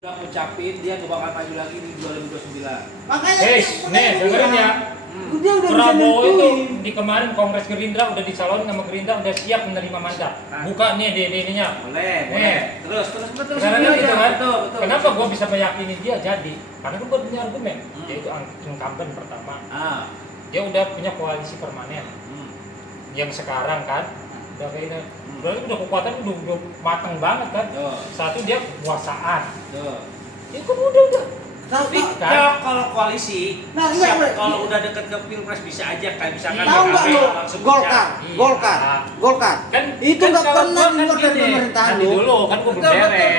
udah ngucapin dia nggak bakal maju lagi di 2029. Makanya nih dengerin ya. Dia udah bisa Prabowo itu nentuin. di kemarin Kongres Gerindra udah dicalonin sama Gerindra, udah siap menerima mandat. Buka nih di ininya. Boleh. Terus betul. Sekarang kan gitu kan. Betul. Kenapa gua bisa meyakini dia jadi? Karena gua punya argumen. Yaitu incumbent pertama. Dia udah punya koalisi permanen. Yang sekarang kan udah kayaknya berarti udah kekuatan udah matang banget kan. Satu dia kekuasaan. Ya kan udah. Tapi kalau koalisi, kalau udah deket ke pilpres bisa aja kayak misalkan Tahu nggak lo Golkar Kan itu nggak pernah keluar dari pemerintahan Nanti lo. dulu kan gua belum beres.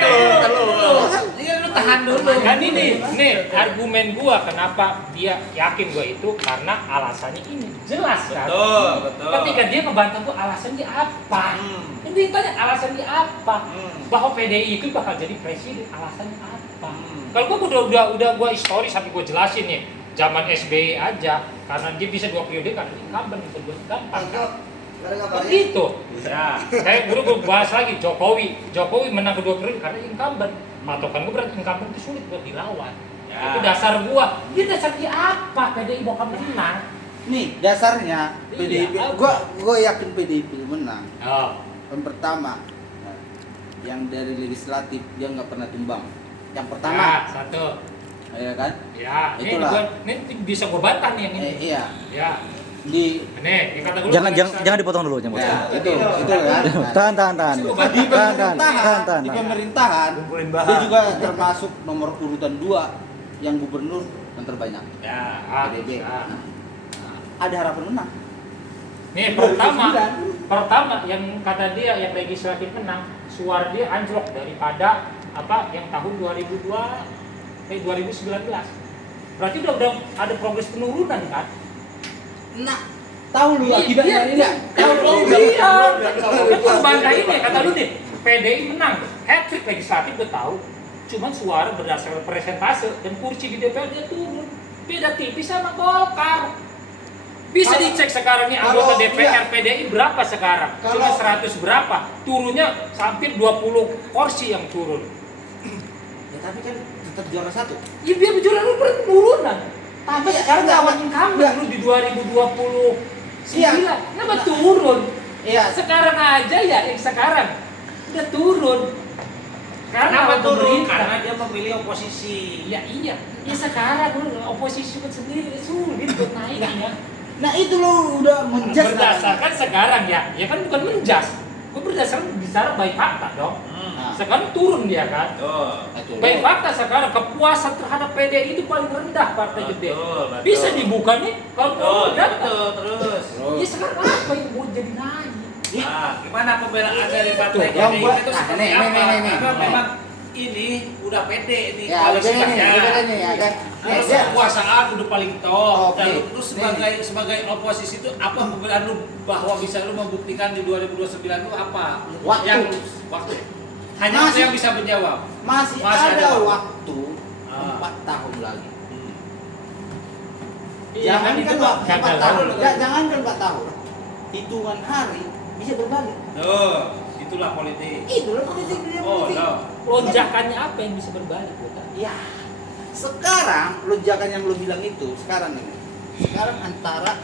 Iya lu tahan dulu. Kan ini argumen gua kenapa dia yakin gua itu karena alasannya ini jelas kan. Betul. Ketika dia ngebantah gua alasannya apa? Ini ditanya alasannya apa? Bahwa PDI itu bakal jadi presiden, alasannya apa? Kalau gua udah gua histori sampai gua jelasin nih, zaman SBY aja karena dia bisa 2 periode karena incumbent itu buat gampang. Begitu. Ya, kayak gua bahas lagi Jokowi menang kedua periode karena incumbent. Patokan gua berarti incumbent itu sulit buat dilawan. Itu dasar gua. Dia dasarnya apa? PDI bakal menang. Nih dasarnya PDIP, gua yakin PDIP menang. Yang pertama, yang dari legislatif dia nggak pernah tumbang. Yang pertama, Ya, satu. ya kan? Ya, Itulah. ini bisa gua bantah nih yang ini. Iya. Ya. Di Nih, yang kata gua Jangan dipotong dulu, jangan ya, potong. itu kan. Tahan. Di pemerintahan dia juga termasuk nomor urutan 2 yang gubernur yang terbanyak. Ya, PDB. ya. Ada harapan menang. Nih, 2009. pertama yang kata dia yang legislatif menang, suara dia anjlok daripada yang tahun 2019. Berarti udah ada progres penurunan kan? Nah, tahu lu akibatnya ini enggak? Tahu lu iya. Kan bantah ini kata lu nih, PDI menang, hat-trick legislatif udah tahu. Cuman suara berdasarkan persentase dan kursi di DPR dia turun. Beda tipis sama Golkar. Bisa dicek sekarang nih anggota DPR PDI berapa sekarang? Cuma 100 berapa? Turunnya hampir 20 kursi yang turun. Ya tapi kan tetap juara 1. Ya biar juara lu penurunan. Tapi sekarang lawan incumbent lu di 2029. Kenapa turun? Iya. Sekarang aja ya, sekarang udah turun. Kenapa turun? pemerintah. Karena dia memilih oposisi. Ya iya. Ya sekarang lu oposisi pun sendiri sulit buat naiknya. Nah itu lo udah menjas. Berdasarkan sekarang ya kan bukan menjas. Gue berdasarkan bicara baik fakta dong. Sekarang turun dia kan. Baik fakta sekarang kepuasan terhadap PDI itu paling rendah partai gede. Bisa dibuka nih kalau data. Terus. Ya sekarang apa yang mau jadi naik? Gimana pembelaan dari partai Yang GDI buat- itu seperti nih. apa? Karena memang ini udah pede nih Ya, koalisinya. nih ya kan. Terus Ya. kekuasaan udah paling top. Oke. Dan terus sebagai oposisi itu apa pembelaan lu bahwa bisa lu membuktikan di 2029 itu apa? Waktu. Waktu. Hanya Masih- waktu yang bisa menjawab. Masih ada waktu 4 tahun lagi. Jangan kan 4 tahun. Jangan kan 4 tahun. Hitungan hari bisa berbalik. Itulah politik. Itulah politik dia politik. Lonjakannya apa yang bisa berbalik? Ya. Sekarang lonjakan yang lu bilang itu sekarang ini. Sekarang antara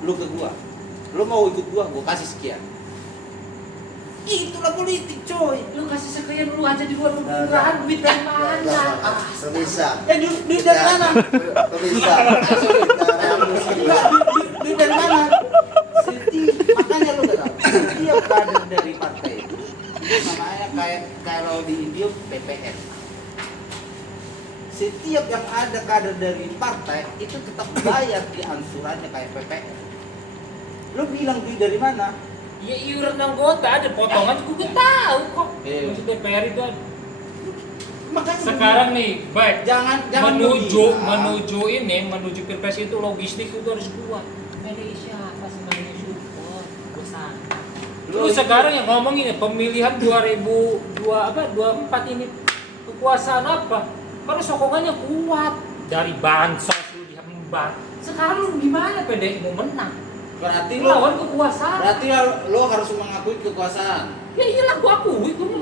lu ke gua. Lu mau ikut gua kasih sekian. Itulah politik, coy. Lu kasih sekian dulu aja di luar pemerintahan, duit dari mana? Bisa. Duit dari mana? Bisa. Duit dari mana? Makanya lu gak tahu. Setiap kader dari partai itu namanya kayak kalau di India PPN. Setiap yang ada kader dari partai itu tetap bayar di angsurannya kayak PPN. Lu bilang duit dari mana? Ya iuran anggota ada potongan juga tahu kok. Iya. Maksud DPR itu ada. Makanya Sekarang nih, baik. jangan menuju pilpres itu logistik itu harus kuat. Indonesia pasti banyak support besar. Terus sekarang yang ngomongin pemilihan 2024 ini kekuasaan apa? Karena sokongannya kuat dari bansos lu diembat. Sekarang lu gimana PDI mau menang? berarti Lawan kekuasaan. Berarti lo harus mengakui kekuasaan. Ya iyalah gua akui itu.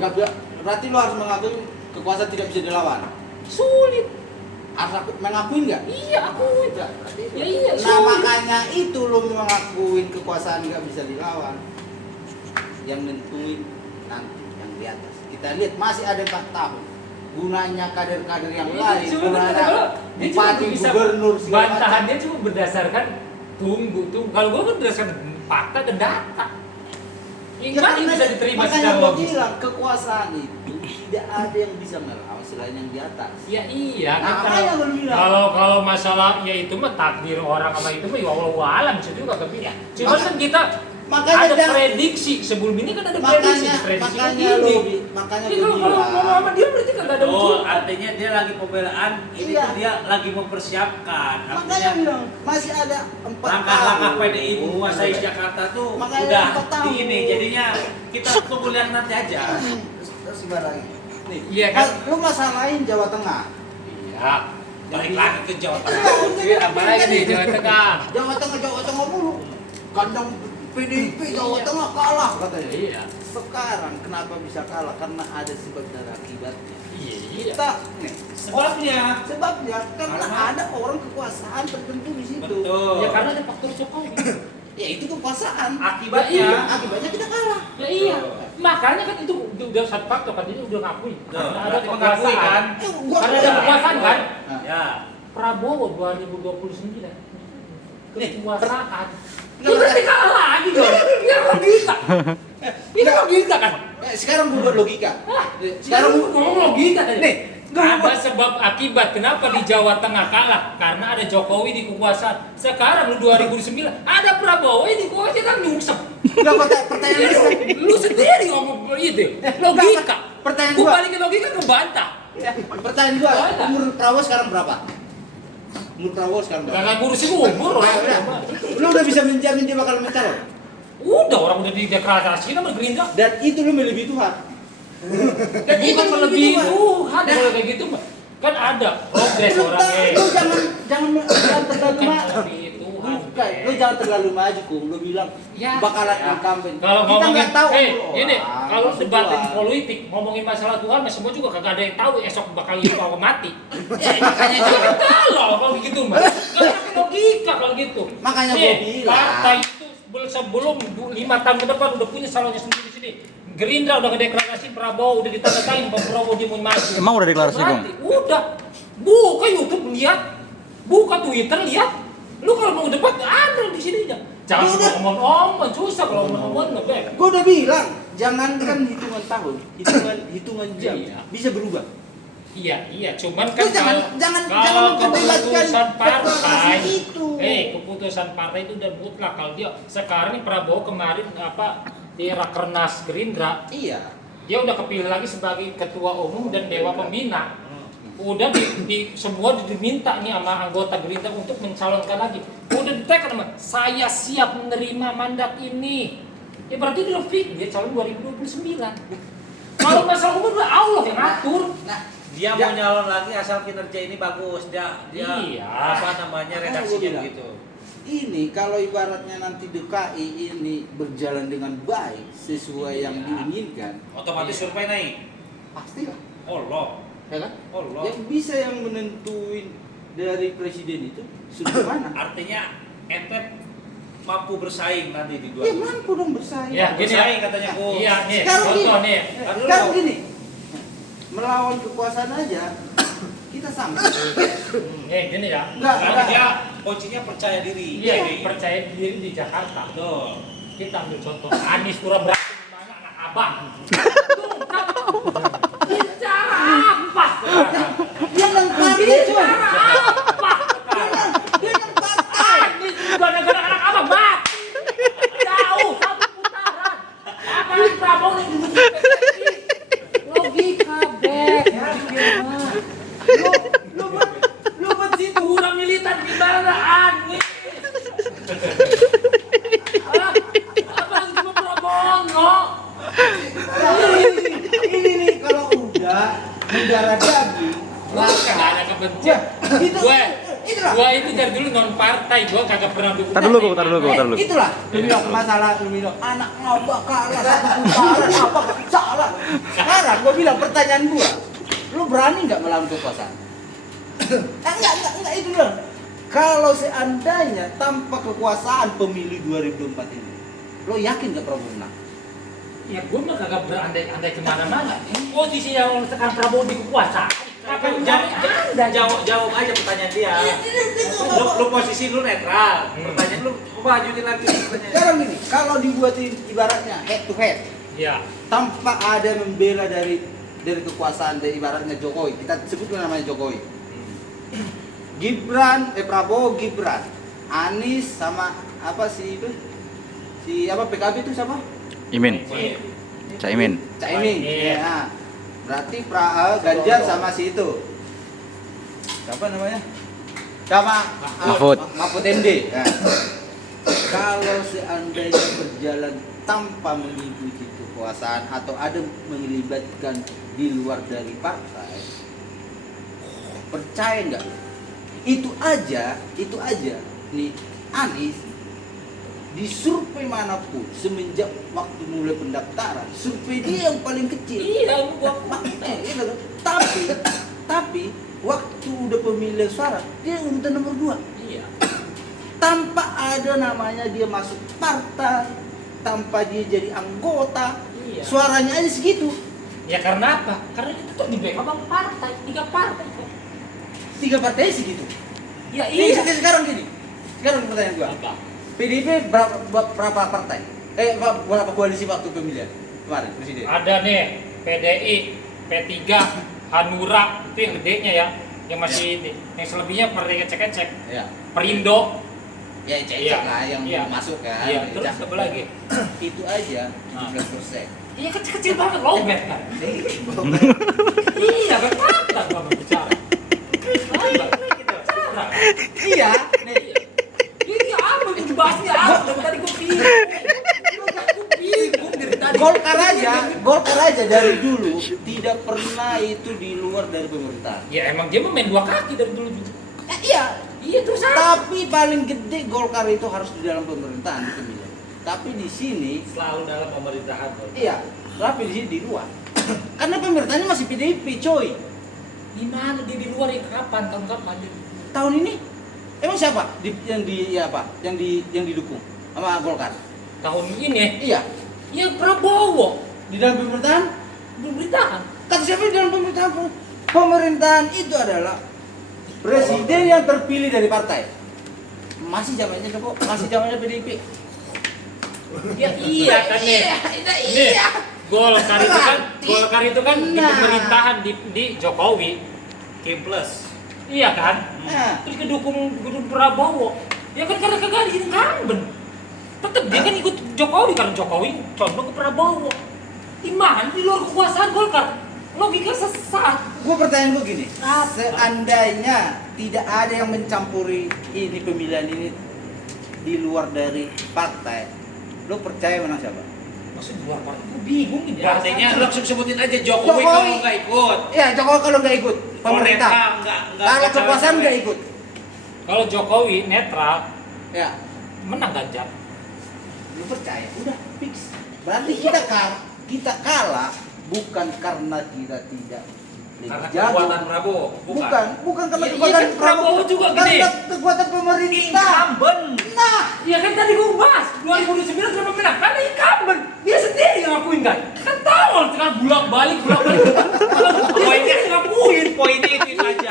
Berarti lo harus mengakui kekuasaan tidak bisa dilawan. Sulit. Harus aku mengakuin nggak? Iya, akui. Tidak. Berarti Ya iya, nah sulit. makanya itu lo mengakuin kekuasaan nggak bisa dilawan. Yang nentuin nanti yang di atas. Kita lihat masih ada 4 tahun. Gunanya kader-kader yang lain, gunanya bupati, gubernur, segala macam. bantahannya cuma berdasarkan tunggu. Kalau gue kan berdasarkan fakta dan data. Yang mana yang bisa diterima makanya secara gua logis? bilang kekuasaan itu tidak ada yang bisa melawan selain yang di atas. Ya iya, Nah, kan makanya gua bilang. kalau masalah ya itu mah takdir orang sama itu mah ya Allah alam bisa juga kagak bisa. Cuma kan kita Makanya ada jangan- prediksi sebelum ini kan ada prediksi makanya begini. makanya Ini gua kalau bilang. sama dia berarti kagak ada Oh, ujian. artinya dia lagi pembelaan, ini Iya. tuh dia lagi mempersiapkan. Makanya Artinya bilang masih ada 4 langkah-langkah tahun. PDI menguasai Jakarta tuh Makanya udah 4 tahun. di ini. Jadinya kita tunggu lihat nanti aja. Terus gimana lagi? Nih, Iya kan? lu masalahin Jawa Tengah. Iya. Balik lagi ke Jawa Iya, Tengah. Iya, apa lagi nih Jawa Tengah? Jawa Tengah mulu. Kandang PDIP Jawa Iya. Tengah kalah katanya. Iya. Sekarang kenapa bisa kalah? Karena ada sebab dan akibatnya. Iya. Kita nih, Sebabnya sebabnya karena Karena- ada orang kekuasaan tertentu di situ. betul. Ya karena ada faktor Jokowi. Ya itu kekuasaan. Akibatnya Iya, akibatnya kita kalah. Ya iya. Makanya kan itu udah satu faktor kan dia udah ngakui. Tuh, Karena ada berarti mengakui kekuasaan. kan? Karena ada kekuasaan kan? Nah, Ya. Prabowo 2029 kekuasaan. Nggak, Itu berarti kalah lagi dong. Ini logika. Ini logika kan? sekarang gue buat logika. Sekarang Sekarang ngomong logika tadi. nih, Ada sebab akibat kenapa di Jawa Tengah kalah? Karena ada Jokowi di kekuasaan. Sekarang lu 2009 ada Prabowo di kekuasaan kan nyungsep. Enggak pertanyaan Iya, lu sendiri ngomong itu. Logika. Pertanyaan Gua gua. balikin logika ke bantah. Pertanyaan gua, Ada. umur Prabowo sekarang berapa? Umur Prabowo sekarang berapa? Gak ngurusin umur Nah, orang. udah. Lu udah bisa menjamin dia bakal mencalon. Udah orang udah dideklarasikan sama Gerindra. Dan itu lu melebihi Tuhan. Dan Itu bukan melebihi Tuhan. Tuhan Nah. kalau kayak gitu mah. Kan ada progres Lu orang lu jangan terlalu Bukan maju. melebihi Tuhan. Bukan, lu jangan terlalu maju, Kum. Lu bilang Ya. bakalan Ya. incumbent. Kalau Kita ngomongin, nggak tahu gini, orang, kalau maksud debatin gua. politik, ngomongin masalah Tuhan, mah semua juga kagak ada yang tahu esok bakal hidup atau mati. Ya, makanya Jangan kalau gitu mah. Gak pakai logika kalau gitu. Makanya Nih, gua bilang. partai itu sebelum 5 tahun ke depan udah punya salonnya sendiri di sini. Gerindra udah ngedeklarasi Prabowo, udah ditandatangan Pak Prabowo dia mau maju. Emang udah deklarasi, Gong? Berarti udah. Buka YouTube lihat, buka Twitter lihat. Lu kalau mau debat ada di sini aja. Jangan Udah. cuma ngomong-ngomong, susah kalau ngomong-ngomong nggak baik. Gua udah bilang, jangankan hitungan tahun, hitungan jam Iya. bisa berubah. Iya, cuman Lu kan jangan kalau memperdebatkan keputusan deklarasi partai itu. keputusan partai itu udah mutlak. Kalau dia sekarang ini Prabowo kemarin di Rakernas Gerindra, Iya. dia udah kepilih lagi sebagai ketua umum dan dewa pembina. Udah semua diminta nih sama anggota Gerindra untuk mencalonkan lagi. Udah ditekan sama saya siap menerima mandat ini. Ya berarti dia fix dia calon 2029. Kalau masalah umur udah Allah yang ngatur. Nah, Dia mau nyalon lagi asal kinerja ini bagus. Dia Iya. apa namanya Makanya gua redaksinya bilang. gitu. ini kalau ibaratnya nanti DKI ini berjalan dengan baik sesuai yang Iya. diinginkan, Otomatis Iya. survei naik. pasti lah, Allah. ya kan? Allah. Yang bisa yang menentuin dari presiden itu sudah mana? Artinya ente mampu bersaing nanti di Ya 2000. mampu dong bersaing. Ya, gini Bersaing katanya Gus. Iya nih, Sekarang contoh gini. nih. Sekarang gini, melawan kekuasaan aja kita sanggup. Gini ya. Karena dia kuncinya percaya diri. Iya, Jadi, percaya diri di Jakarta. betul. Kita ambil contoh Anies Pura berhasil mana anak abang. Bicara apa? Dia nang partai cuy. Bicara apa? Dia nang partai. Anies gara-gara anak abang mati. Jauh satu putaran. Apalagi Prabowo yang dibutuhkan PSI. Logika Bek. Lu buat situ. Kurang militan gimana Anies? Apalagi cuma Prabowo. Ini nih kalau udah negara daging, Gak ada kebencian. itu itulah. Gua itu dari dulu non partai, gua kagak pernah dukung. Tar dulu, Gong, tar dulu. Itulah lu bilang masalah lu bilang anak ngabak kalah satu putaran apa salah. Sekarang gua bilang pertanyaan gua, Lo berani nggak melawan kekuasaan? Enggak itu loh. Kalau seandainya tanpa kekuasaan pemilu 2024 ini, lo yakin nggak Prabowo menang? Ya gue mah kagak berandai-andai kemana-mana. Posisi yang sekarang Prabowo di kekuasaan. Apa yang Jawab aja pertanyaan dia. Lu posisi lu netral. Pertanyaan lu coba ajuin lagi pertanyaan. Sekarang gini, kalau dibuatin ibaratnya head to head, Ya. tanpa ada membela dari kekuasaan, dari ibaratnya Jokowi, kita sebutkan namanya Jokowi. Prabowo, Gibran, Anies sama apa sih itu? Si apa PKB itu siapa? Imin. Caimin. Caimin. Ya. Berarti Ganjar sama si itu. Siapa namanya? Sama Mahfud MD. Ya. Kalau seandainya berjalan tanpa mengikuti kekuasaan atau ada melibatkan di luar dari partai, percaya nggak? Itu aja nih Anies di survei manapun semenjak waktu mulai pendaftaran, survei dia yang paling kecil. Iya, gua tapi waktu udah pemilihan suara dia urutan nomor 2. Iya. Tanpa ada namanya dia masuk partai, tanpa dia jadi anggota, Iya. suaranya aja segitu. Ya karena apa? Karena itu tuh di backup sama partai, 3 partai kok. 3 partai segitu. Ya Ini iya. sekarang gini. Sekarang pertanyaan gua. Apa? PDIP berapa partai? Berapa koalisi waktu pemilihan kemarin presiden? Ada nih PDI, P3, Hanura, itu yang gedenya ya, yang masih ini. Yang selebihnya partai kecek-kecek. Ya. Perindo. Ya cek Iya. lah yang Iya. masuk kan. Iya, terus apa lagi? Itu aja 17%. Iya kecil-kecil banget, lowbat kan. Iya, berkata gua berbicara. Iya, nih. Ini apa yang dibahasnya apa? Dari tadi gua bingung dari tadi. Golkar aja dari dulu tidak pernah itu di luar dari pemerintahan. Ya emang dia main 2 kaki dari dulu juga. Iya, Iya terus apa? tapi paling gede Golkar itu harus di dalam pemerintahan di pemilihan. Tapi di sini Selalu dalam pemerintahan. iya, tapi di sini di luar. Karena pemerintahannya masih PDIP, coy. Di mana dia di luar ya kapan? Tahun kapan dia? Tahun ini emang siapa yang didukung sama Golkar? Tahun ini Iya, ya Prabowo di dalam pemerintahan. pemerintahan. Kata siapa di dalam pemerintahan? Pemerintahan itu adalah presiden yang terpilih dari partai. Masih zamannya kok, masih zamannya PDIP. Ya iya kan nih. Nih, Golkar itu kan di Nah. pemerintahan di Jokowi. Kim Plus. Iya kan? Nah. Terus gedung Prabowo. Ya kan karena kagak ada incumbent. Tetep dia kan ikut Jokowi karena Jokowi condong ke Prabowo. Di mana di luar kekuasaan Golkar? Logika sesat. Gue pertanyaan gue gini, Apa? seandainya tidak ada yang mencampuri ini pemilihan ini di luar dari partai, lo percaya menang siapa? Maksud di luar partai? Gue bingung ini. Artinya lu langsung sebutin aja Jokowi Jokowi. kalau nggak ikut. Ya Jokowi kalau nggak ikut pemerintah, Nggak kalau kekuasaan nggak ikut, Kalau Jokowi netral, ya menang Ganjar. lo percaya, udah fix. Berarti kita kalah bukan karena kita tidak Karena jago. kekuatan Prabowo, Bukan karena Iya, kekuatan iya kan Prabowo juga gini. karena kekuatan pemerintah. Incumbent. Nah, Iya kan tadi gue bahas 2009 kenapa menang? Karena incumbent. Dia sendiri yang ngakuin kan. Kan tahu sekarang bolak-balik. Poinnya ngakuin. Poinnya itu aja.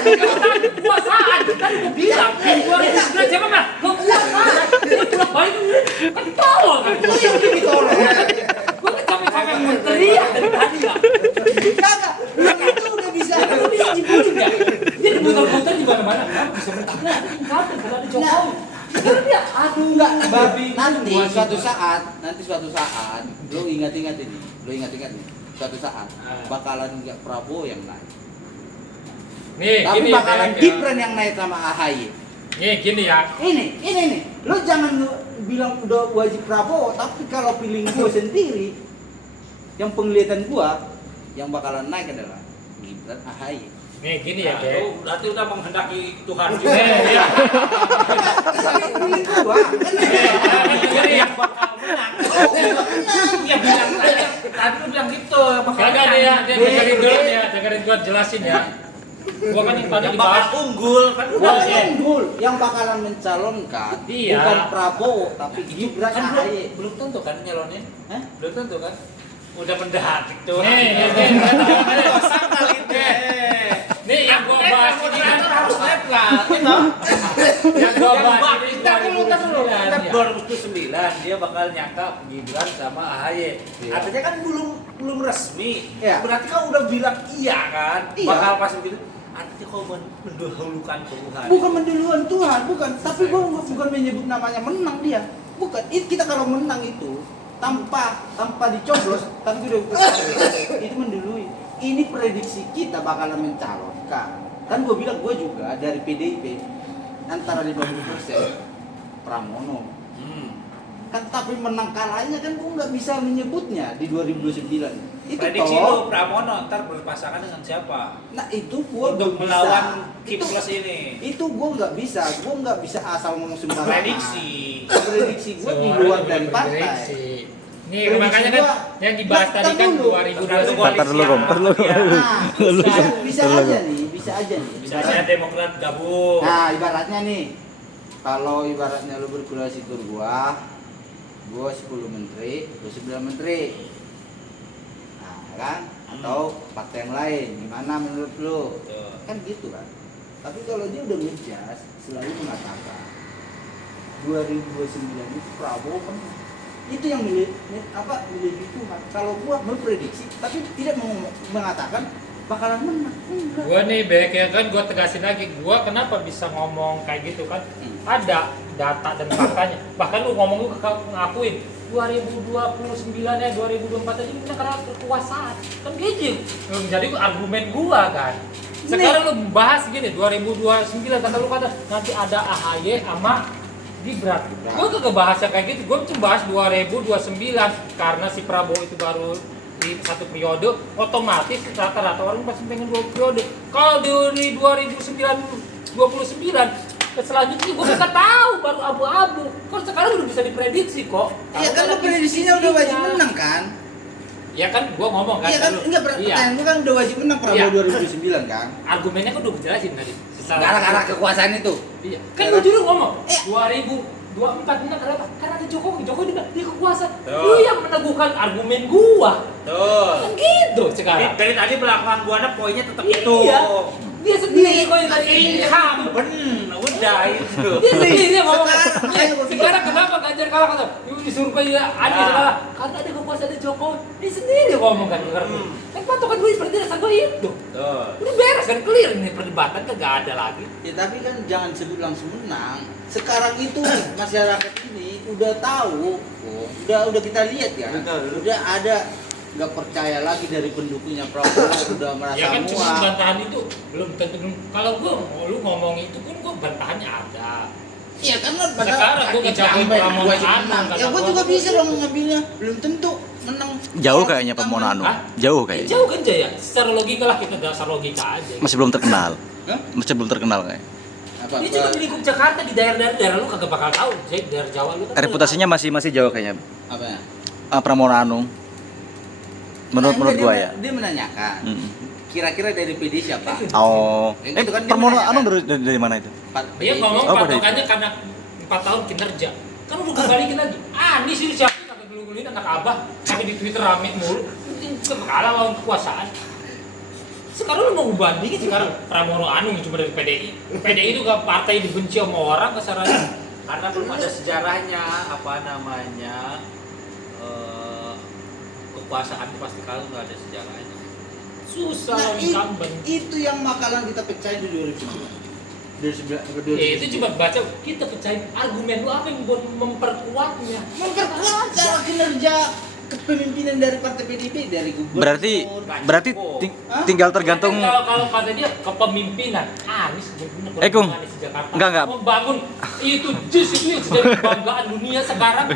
Incumbent. Kekuasaan. Tadi gue bilang 2009 siapa menang? Kekuasaan. Dia bolak-balik kan tahu kan. itu yang lebih tolong. Gue kan sampai menteriak dari tadi lah. Kagak, itu udah bisa. Lu bisa jibulin ya? Dia diputar-putar di mana-mana. Kenapa bisa menang? Nah, incumbent karena ada Jokowi. Karena dia aduh Enggak, babi. nanti suatu saat, lo ingat-ingat ini, nih, suatu saat bakalan nggak Prabowo yang naik, Nih, tapi gini, bakalan Bek, ya. Gibran yang naik sama AHY. Nih, gini ya. Ini, lo jangan bilang udah wajib Prabowo, tapi kalau pilih gue sendiri, yang penglihatan gua, yang bakalan naik adalah Gibran AHY. Nih, gini ya, Nah, Bek. itu berarti udah menghendaki Tuhan juga. Iya. Tapi pilih gua, kan Gini ya. Bakal menang. Ya bilang saja. tadi lu bilang gitu. Kagak dia dengerin dulu ya, dengerin gua jelasin ya. Gua kan yang tadi Yang dibahas. bakal unggul kan Bukan udah. unggul, yang bakalan mencalonkan Iya. bukan Prabowo tapi Gibran Kan AHY. belum tentu kan nyalonin. Hah? Belum tentu kan. Udah mendahatik tuh. Nih, nih yang gua bahas ini kan harus netral, gitu. yang gua bahas ini Kita dulu, 2009 ya. 2009 dia bakal nyangka Gibran sama AHY. Iya. Artinya kan belum resmi. Iya. Berarti kan udah bilang iya kan. Iya. Bakal pas begitu. Artinya kau mendahulukan Tuhan. Bukan menduluan Tuhan, bukan. Tapi gua bukan menyebut namanya menang dia. Bukan. Kita kalau menang itu tanpa dicoblos, tapi udah itu mendului. Ini prediksi kita bakalan mencalonkan. Kan gue bilang gue juga dari PDIP antara 50% Pramono. Kan tapi menang kalahnya kan gue nggak bisa menyebutnya di 2029. Itu Prediksi toh. lu Pramono ntar berpasangan dengan siapa? Nah itu gue Untuk melawan Kiples ini. Itu gue nggak bisa asal ngomong sembarangan. Prediksi gue di luar dari partai. Nih Prediksi makanya kan gua- yang dibahas Nah, tadi kan dulu. 2029. Ntar dulu, Rom. Ntar dulu. Nah, bisa aja nih. Bisa aja Demokrat gabung. Nah, ibaratnya nih, kalau ibaratnya lu berkoalisi tur gua 10 menteri, lu 9 menteri. Nah, kan? Atau partai yang lain, gimana menurut lu? Betul. Kan gitu kan. Tapi kalau dia udah ngejas, selalu mengatakan 2029 itu Prabowo kan itu yang milih Tuhan. Kalau gua memprediksi, tapi tidak mengatakan bakalan menang. Enggak. Gua nih Bek ya kan gua tegasin lagi, gua kenapa bisa ngomong kayak gitu kan? Ada data dan faktanya. Bahkan lu ngomong lu ngakuin 2029 ya 2024 aja kita karena kekuasaan. Kan gitu. Jadi argumen gua kan. Sekarang lu bahas gini 2029 kata nanti ada AHY sama Gibran. Gue kagak bahasnya kayak gitu, gue cuma bahas 2029 karena si Prabowo itu baru di satu periode, otomatis rata-rata orang pasti pengen 2 periode. Kalau di 2029 selanjutnya gue nggak tahu, baru abu-abu. Kok sekarang udah bisa diprediksi kok? Iya kan lu prediksinya udah wajib menang kan? Ya kan gue ngomong kan. Iya kan dulu. enggak pertanyaan gua kan udah wajib menang Prabowo 2029 kan? Argumennya kan udah gue jelasin tadi. Gara-gara kekuasaan itu. Iya. Kan lu jujur ngomong 2024 menang kenapa? Karena ada Jokowi juga di kekuasaan. Lu yang meneguhkan argumen gua. Tuh. Kan gitu sekarang. Dari tadi belakang Buana poinnya tetap Iya. itu. Dia sendiri kok yang tadi Incumbent, udah itu. Dia sendiri yang ngomong. Sekarang- Sekarang kenapa Ganjar kalah kata? Disurvei ya Anies kalah. Karena ada kekuasaan ada Jokowi. Dia sendiri ngomong kan. Kan patokan gue seperti dasar gue itu. Tuh. Udah beres kan clear ini perdebatan kan gak ada lagi. Ya tapi kan jangan sebut langsung menang. Sekarang itu masyarakat ini udah tahu, udah kita lihat ya. Betul. Udah ada nggak percaya lagi dari pendukungnya Prabowo udah merasa Ya kan cuma muak. bantahan itu belum tentu kalau gue lu ngomong itu pun gue bantahannya ada. Iya kan lo Sekarang gua ngejagoin Pramono Anung, Ya gua juga bisa dong ngambilnya. Belum tentu menang. Jauh kayaknya Pramono Anung. Hah? Jauh kayaknya. Jauh kan Jaya? Secara logika lah kita dasar logika aja. Masih belum terkenal. Hah? Masih belum terkenal kayak. Apa? Dia cuma di lingkup Jakarta di daerah-daerah lu kagak bakal tahu. Jay, daerah Jawa lu kan. Reputasinya masih jauh kayaknya. Apa? Pramono Anung. Menurut gua ya. Dia menanyakan. Mm. Kira-kira dari PD siapa? Oh. Ya, gitu kan dia Pramono menanyakan. Anung dari mana itu? Dia ngomong Oh, pada patokannya karena 4 tahun kinerja. Kan udah kembaliin lagi. Anies ini siapa kagak gelu-geluin anak abah, tapi di Twitter rame mulu. Kalah lawan kekuasaan. Sekarang lu mau bandingin sekarang Pramono Anung yang cuma dari PDI. PDI itu gak partai dibenci sama orang kasarannya. Karena belum ada sejarahnya, apa namanya, kekuasaan itu pasti kalau nggak ada sejarahnya. Susah Nah, lawan incumbent. itu yang bakalan kita pecahin di 2009. Ya itu cuma baca kita pecahin argumen lu apa yang buat memperkuatnya. Memperkuat cara kinerja kepemimpinan dari partai PDIP dari gubernur. Berarti Hah? tinggal tergantung. Kalau kata dia kepemimpinan Anies benar-benar Kung. Anies di Jakarta. Enggak. Membangun itu jus itu yang jadi kebanggaan dunia sekarang.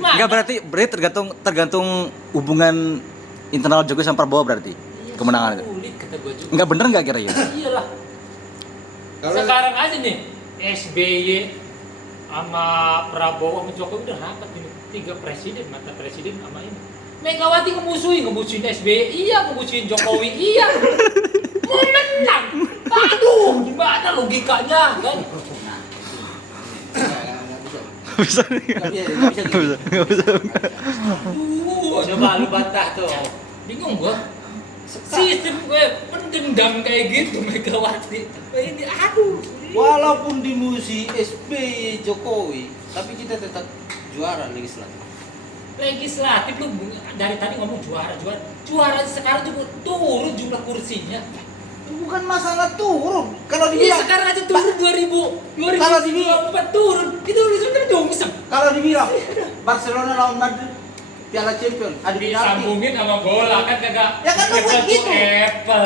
Mana? Enggak berarti tergantung hubungan internal Jokowi sama Prabowo berarti Iya, kemenangan itu. sulit kata gua juga. Enggak bener enggak kira-kira? Iyalah. Kalau Sekarang aja nih SBY sama Prabowo sama Jokowi udah rapat ini. 3 presiden, mantan presiden sama ini. Megawati ngemusuhin SBY iya, ngemusuhin Jokowi iya. Mau menang. Aduh, gimana logikanya kan? Nggak bisa. Nggak bisa. Nggak bisa. Nggak bisa. Nggak bisa. Aduh, Coba lu bantah tuh. bingung gua. Sistem gue pendendam kayak gitu Megawati. Ini aduh. Walaupun dimusuhi SBY Jokowi, tapi kita tetap juara legislatif. Legislatif lu dari tadi ngomong juara. Juara sekarang juga turun jumlah kursinya. Bukan masalah turun. Kalau Iya dibilang sekarang aja turun 2000 Kalau dibilang 2024 turun. Itu sebenarnya dongsep. kalau dibilang Barcelona lawan Madrid Piala Champion ada penalti. Disambungin sama bola kan kagak. Ya kan lu buat Apple to gitu. Apple.